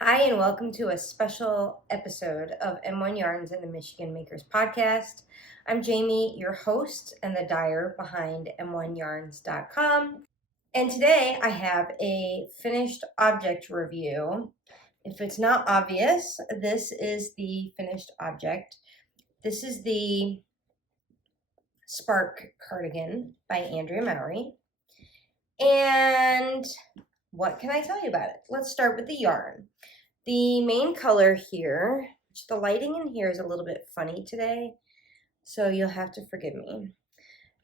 Hi, and welcome to a special episode of M1 Yarns and the Michigan Makers Podcast. I'm Jamie, your host and the dyer behind m1yarns.com. And today I have a finished object review. If it's not obvious, this is the finished object. This is the Spark Cardigan by Andrea Mowry. And what can I tell you about it? Let's start with the yarn. The main color here, which the lighting in here is a little bit funny today, so you'll have to forgive me.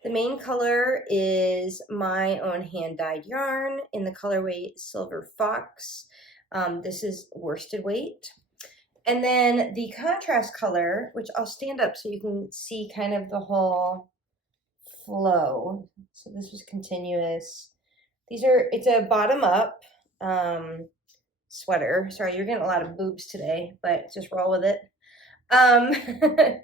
The main color is my own hand-dyed yarn in the colorway Silver Fox. This is worsted weight. And then the contrast color, which I'll stand up so you can see kind of the whole flow. So this was continuous. It's a bottom up sweater. Sorry, you're getting a lot of boobs today, but just roll with it. I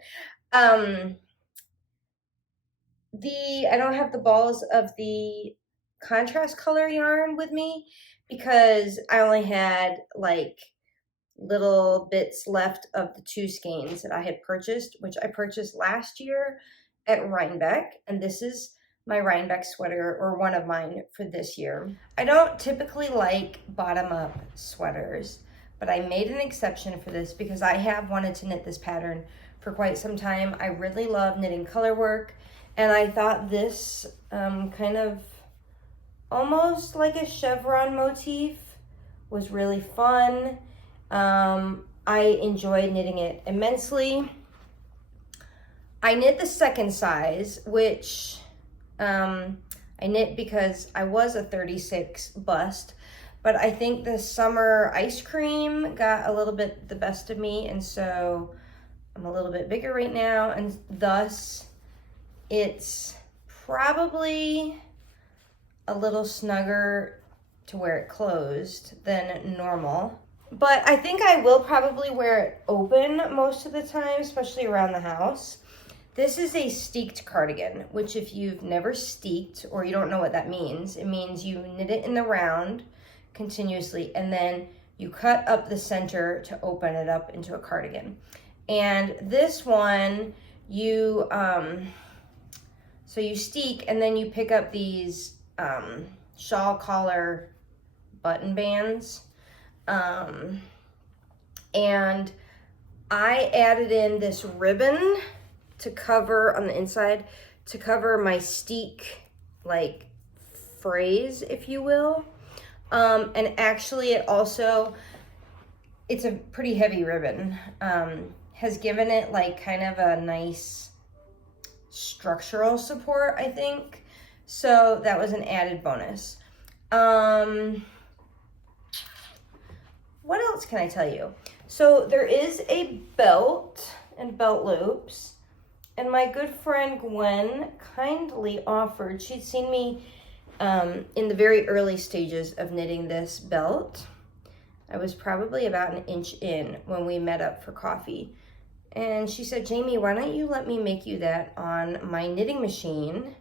don't have the balls of the contrast color yarn with me because I only had like little bits left of the two skeins that I had purchased, which I purchased last year at Rhinebeck, and this is my Rhinebeck sweater, or one of mine for this year. I don't typically like bottom-up sweaters, but I made an exception for this because I have wanted to knit this pattern for quite some time. I really love knitting color work, and I thought this kind of almost like a chevron motif was really fun. I enjoyed knitting it immensely. I knit the second size, which I knit because I was a 36 bust, but I think the summer ice cream got a little bit the best of me, and so I'm a little bit bigger right now, and thus it's probably a little snugger to where it closed than normal. But I think I will probably wear it open most of the time, especially around the house. This is a steeked cardigan, which if you've never steeked or you don't know what that means, it means you knit it in the round continuously and then you cut up the center to open it up into a cardigan. And this one, you steek and then you pick up these shawl collar button bands. And I added in this ribbon to cover on the inside, to cover my steek like phrase, if you will. And actually it's a pretty heavy ribbon, has given it like kind of a nice structural support, I think. So that was an added bonus. What else can I tell you? So there is a belt and belt loops. And my good friend Gwen kindly offered, she'd seen me in the very early stages of knitting this belt. I was probably about an inch in when we met up for coffee. And she said, Jamie, why don't you let me make you that on my knitting machine?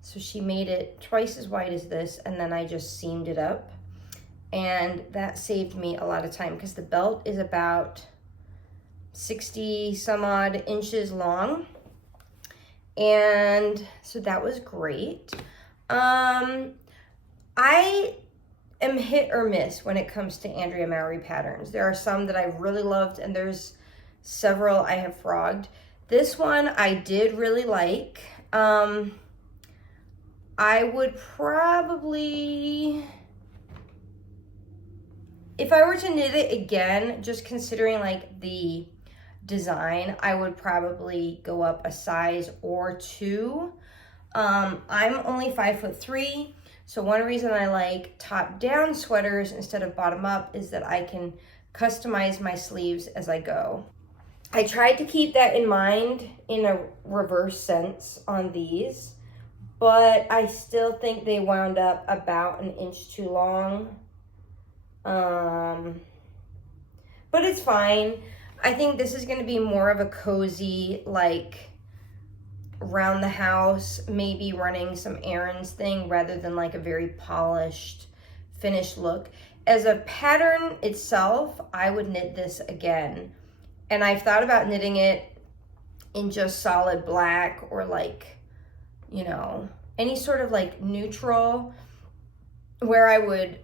So she made it twice as wide as this, and then I just seamed it up. And that saved me a lot of time because the belt is about 60 some odd inches long, and so that was great. I am hit or miss when it comes to Andrea Mowry patterns. There are some that I really loved, and there's several I have frogged. This one I did really like. I would probably, if I were to knit it again, just considering like the design, I would probably go up a size or two. I'm only 5'3", so one reason I like top-down sweaters instead of bottom-up is that I can customize my sleeves as I go. I tried to keep that in mind in a reverse sense on these, but I still think they wound up about an inch too long. But it's fine. I think this is going to be more of a cozy, like around the house, maybe running some errands thing rather than like a very polished, finished look. As a pattern itself, I would knit this again. And I've thought about knitting it in just solid black or like, you know, any sort of like neutral, where I would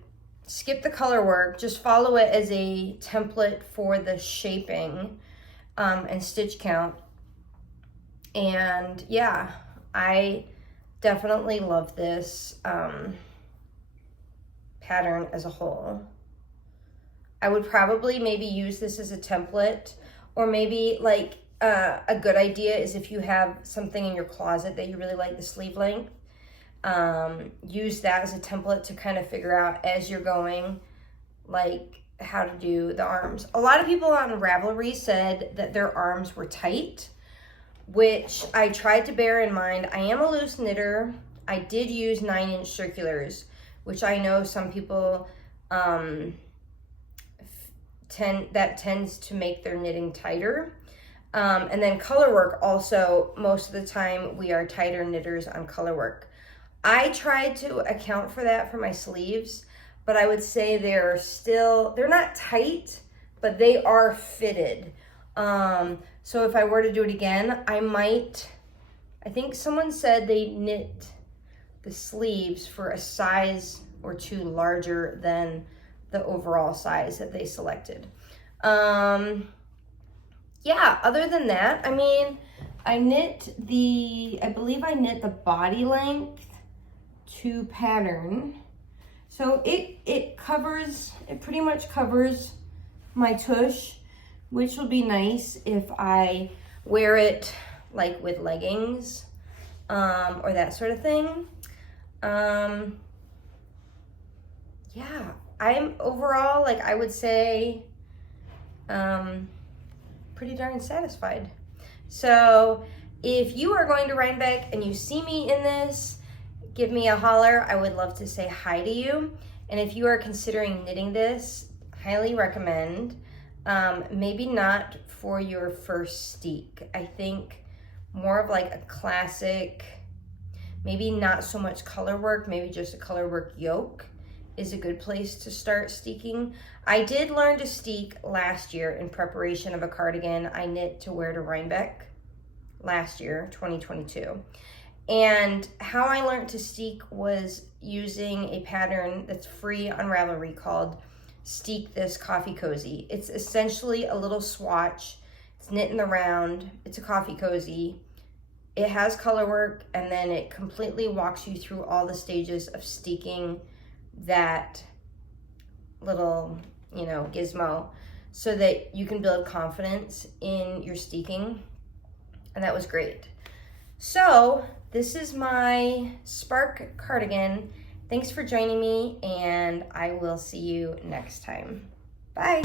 skip the color work, just follow it as a template for the shaping and stitch count. And yeah, I definitely love this pattern as a whole. I would probably maybe use this as a template, or maybe like a good idea is if you have something in your closet that you really like the sleeve length, use that as a template to kind of figure out as you're going, like how to do the arms. A lot of people on Ravelry said that their arms were tight, which I tried to bear in mind. I am a loose knitter. I did use 9-inch circulars, which I know some people tends to make their knitting tighter. And then color work also, most of the time we are tighter knitters on color work. I tried to account for that for my sleeves, but I would say they're not tight, but they are fitted. So if I were to do it again, I think someone said they knit the sleeves for a size or two larger than the overall size that they selected. Yeah, other than that, I mean, I believe I knit the body length to pattern. So it pretty much covers my tush, which will be nice if I wear it like with leggings or that sort of thing. Yeah, I'm overall, like, I would say pretty darn satisfied. So if you are going to Rhinebeck and you see me in this, give me a holler. I would love to say hi to you. And if you are considering knitting this, highly recommend. Maybe not for your first steek. I think more of like a classic, maybe not so much color work, maybe just a color work yoke is a good place to start steeking. I did learn to steek last year in preparation of a cardigan I knit to wear to Rhinebeck last year, 2022. And how I learned to steek was using a pattern that's free on Ravelry called Steek This Coffee Cozy. It's essentially a little swatch. It's knit in the round. It's a coffee cozy. It has color work, and then it completely walks you through all the stages of steeking that little, gizmo, so that you can build confidence in your steeking. And that was great. So this is my Spark cardigan. Thanks for joining me, and I will see you next time. Bye.